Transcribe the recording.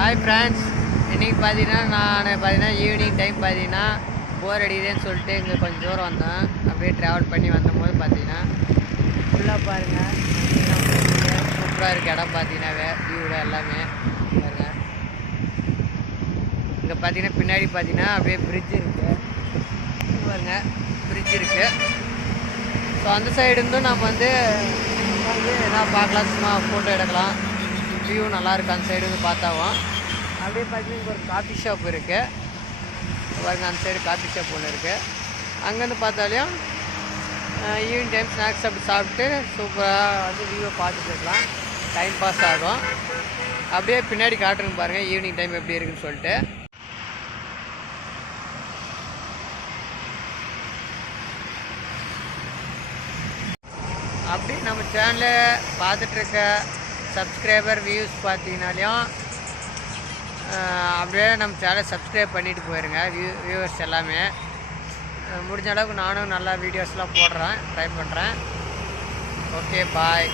Hi friends, இன்றைக்கி பார்த்தீங்கன்னா evening time பார்த்தீங்கன்னா போர் அடிக்குதுன்னு சொல்லிட்டு இங்கே கொஞ்சம் தூரம் வந்தேன். அப்படியே ட்ராவல் பண்ணி வந்தபோது பார்த்தீங்கன்னா ஃபுல்லாக பாருங்கள், சூப்பராக இருக்குது இடம். பார்த்தீங்கன்னாவே வியூவில் எல்லாமே பாருங்கள். இங்கே பார்த்தீங்கன்னா பின்னாடி பார்த்தீங்கன்னா அப்படியே பிரிட்ஜ் இருக்குது பாருங்கள், பிரிட்ஜ் இருக்குது. ஸோ அந்த சைடு இருந்தும் நம்ம வந்து என்ன பார்க்கலாம், சும்மா ஃபோட்டோ எடுக்கலாம். வியூ நல்லாயிருக்கு அந்த சைடு வந்து பார்த்தாவும். அப்படியே பார்த்தீங்கன்னா இங்கே ஒரு காஃபி ஷாப் இருக்குது பாருங்க, அந்த சைடு காஃபி ஷாப் ஒன்று இருக்குது. அங்கேருந்து பார்த்தாலையும் ஈவினிங் டைம் ஸ்நாக்ஸ் அப்படி சாப்பிட்டு சூப்பராக வந்து வியூவை பார்த்துட்டு இருக்கலாம், டைம் பாஸ் ஆகும். அப்படியே பின்னாடி காட்டுறேங்க பாருங்கள் ஈவினிங் டைம் எப்படி இருக்குன்னு சொல்லிட்டு. அப்படி நம்ம சேனலை பார்த்துட்ருக்க சப்ஸ்கிரைபர் வியூஸ் பார்த்தீங்கனாலையும் அப்படியே நம்ம சேனலை சப்ஸ்கிரைப் பண்ணிவிட்டு போயிருங்க. வியூவர்ஸ் எல்லாமே முடிஞ்ச அளவுக்கு நானும் நல்லா வீடியோஸ்லாம் போடுறேன், ட்ரை பண்ணுறேன். ஓகே, பாய்.